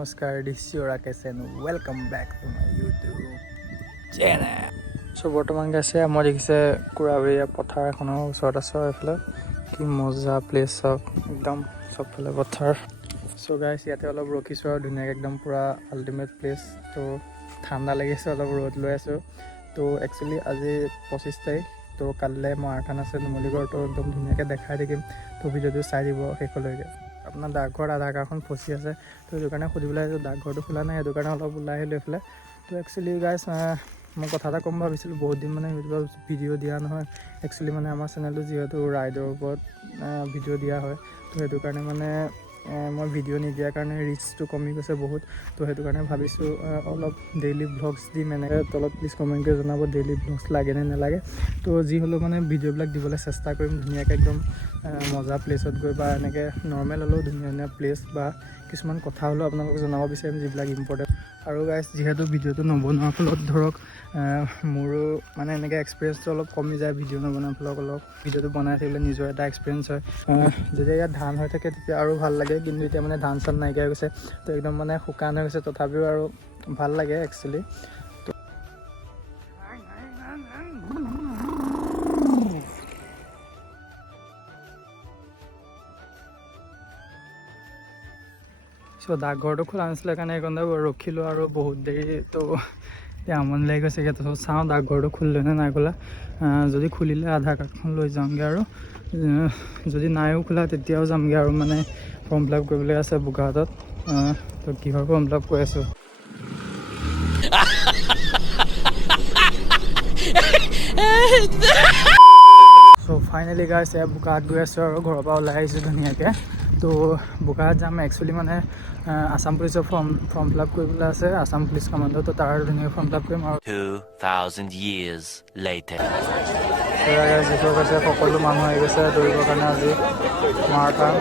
Namaskar, this is your Rakesh and welcome back to my YouTube channel. So বৰ্তমান গাইছে মই দেখিছে কুৰাবৰীয়া পথাৰ এখনৰ ওচৰত আছো এফালে কি মজা প্লেচ একদম সবফালে পথাৰ সো গাইছ ইয়াতে অলপ ৰখিছো আৰু ধুনীয়াকৈ একদম পুৰা আল্টিমেট প্লেচ তো ঠাণ্ডা লাগিছে অলপ ৰ'দ লৈ আছো তো একচুয়ালি আজি 25 তাৰিখ তো কাইলৈ মই আৰ্থান আছে নুমলীগড় তো একদম ধুনীয়াকৈ দেখাই থাকিম তো ভিডিঅ'টো চাই দিব শেষলৈকে আপোনাৰ ডাকঘৰ আধাৰ কাৰ্ডখন ফচি আছে তো সেইটো কাৰণে সুধিবলৈ ডাকঘৰটো খোলা নাই সেইটো কাৰণে অলপ ওলাই আহিলোঁ এইফালে তো একচুৱেলি গাইছ মই কথা এটা ক'ম ভাবিছিলোঁ বহুত দিন মানে ইউটিউবত ভিডিঅ' দিয়া নহয় একচুৱেলি মানে আমাৰ চেনেলটো যিহেতু ৰাইডৰ ওপৰত ভিডিঅ' দিয়া হয় তো সেইটো কাৰণে মানে মই ভিডিঅ' নিদিয়াৰ কাৰণে ৰিচটো কমি গৈছে বহুত তো সেইটো কাৰণে ভাবিছোঁ অলপ ডেইলি ভ্লগছ দিম এনেকৈ তলত প্লিজ কমেণ্ট কৰি জনাব ডেইলি ভ্লগছ লাগে নে নালাগে তো যি হ'লেও মানে ভিডিঅ'বিলাক দিবলৈ চেষ্টা কৰিম ধুনীয়াকৈ একদম মজা প্লেচত গৈ বা এনেকৈ নৰ্মেল হ'লেও ধুনীয়া ধুনীয়া প্লেচ বা কিছুমান কথা হ'লেও আপোনালোকক জনাব বিচাৰিম যিবিলাক ইম্পৰ্টেণ্ট আৰু গাইছ যিহেতু ভিডিঅ'টো নবনোৱাৰ ফলত ধৰক মোৰো মানে এনেকৈ এক্সপিৰিয়েঞ্চটো অলপ কমি যায় ভিডিঅ' নবনোৱাৰ ফলত অলপ ভিডিঅ'টো বনাই থাকিলে নিজৰ এটা এক্সপিৰিয়েঞ্চ হয় যেতিয়া ইয়াত ধান হৈ থাকে তেতিয়া আৰু ভাল লাগে কিন্তু এতিয়া মানে ধান চান নাইকিয়া হৈ গৈছে তো একদম মানে শুকান হৈ গৈছে তথাপিও আৰু ভাল লাগে একচুৱেলি চ' ডাকঘৰটো খোলা নাছিলে কাৰণে এইকণতে ৰখিলোঁ আৰু বহুত দেৰি তো এতিয়া আমনি লাগি গৈছে তাৰপিছত চাওঁ ডাকঘৰটো খুলিলে নে নাই খোলা যদি খুলিলে আধাৰ কাৰ্ডখন লৈ যামগৈ আৰু যদি নাইও খোলা তেতিয়াও যামগৈ আৰু মানে ফৰ্ম ফিল আপ কৰিবলৈ আছে বোকাহাটত তো কিহৰ ফৰ্ম ফিল আপ কৰি আছোঁ চ' ফাইনেলি গাইছ এয়া বোকাহাট গৈ আছোঁ আৰু ঘৰৰ পৰা ওলাই আহিছোঁ ধুনীয়াকৈ তো বোকাহাট যাম একচুৱেলি মানে আসাম পুলিচৰ ফৰ্ম ফিল আপ কৰিবলৈ আছে আসাম পুলিচ কামাণ্ডো তো তাৰ ধুনীয়াকৈ ফৰ্ম ফিল আপ কৰিম আৰু 2000 years later যিটো কৈছে সকলো মানুহ আহি গৈছে দৌৰিবৰ কাৰণে আজি মাৰাথান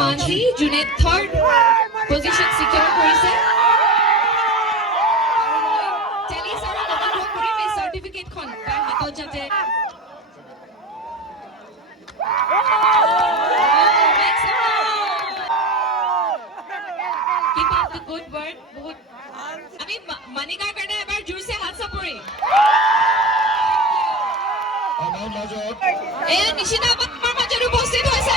মানসি যোনে থাৰ্ড পজিশ্যন সিকিউৰ কৰিছে টেলি ছাৰক অনুৰোধ কৰিম এই চাৰ্টিফিকেটখন তাৰ হাতত যাতে keep up the good work বহুত আমি মানিকাৰ কাৰণে এবাৰ জোৰছে হাত চাপৰি এয়া নিশিতা আমাৰ মাজত উপস্থিত হৈছে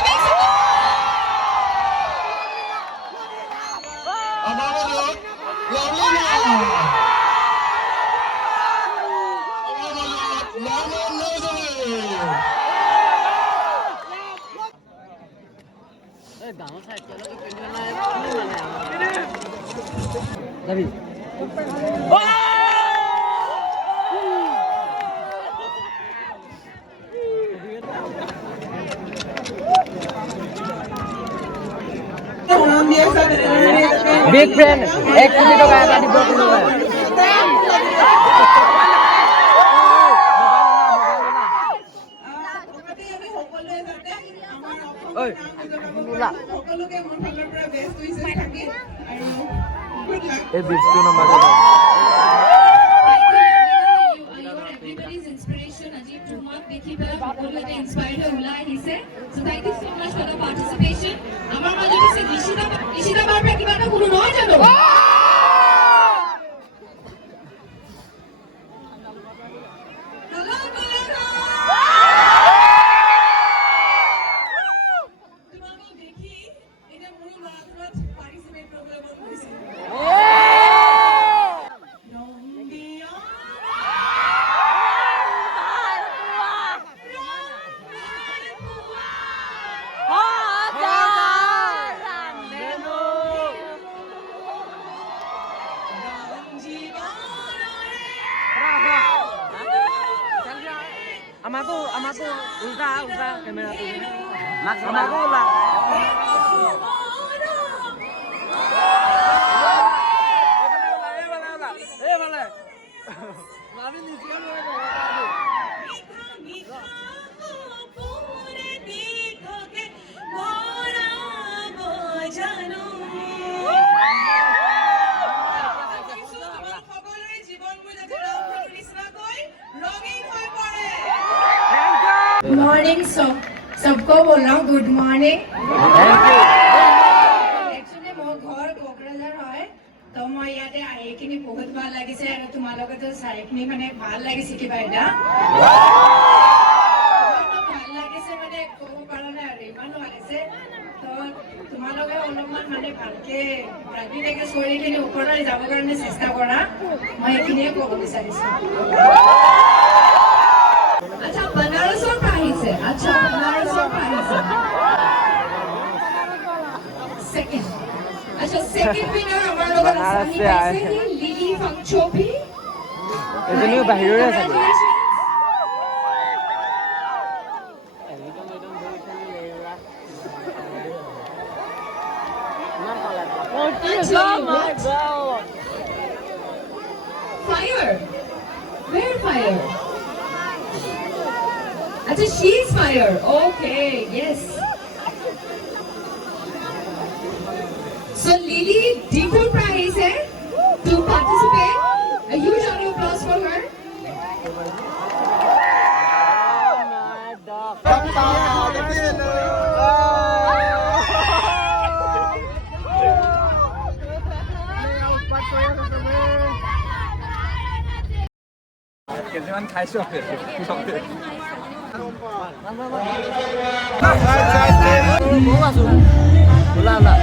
Big friend, एक मिनट का आधा डिब्बा खुला है। ओए, खुला। ये बीच क्यों ना मारे? Everybody's inspiration, Ajit Tumar, देखी पहला बहुत लोग inspired है उला ही से. So thank you so much for the participation. हमारे माध्यम से निशिता बार पे कितना कुछ नॉय जानो. Amaku ulta kamera tu. Amaku lah. Morning सबको बोल रहा हूँ गुड मॉर्निंग एक्चुअली मोर घर कोकराझार है तो मैं ইয়াতে আহি কিনি বহুত ভাল লাগিছে আৰু তোমালোকেতো চাইখিনি মানে ভাল লাগিছে কিবা এটা ভাল লাগিছে মানে ক'ব পৰা নাই আৰু ইমান ভাল লাগিছে তো তোমালোকে অলপমান মানে ভালকে প্ৰাকৃতিকে চৰিখিনি ওপৰলৈ যাবৰ কাৰণে চেষ্টা কৰা মই এইখিনিয়ে ক'ব বিচাৰিছো अच्छा बनारसों प्राइस है अच्छा बनारसों प्राइस है सेकंड अच्छा सेकंड विनर हमारे लोग आसानी कैसे ही lily फंक्चोपी itu ni bahir ya saja. Fire where fire अच्छा she's fire okay yes so Lily D4 prize है to participate a huge round of applause for her কেইটামান খাইছো Bola.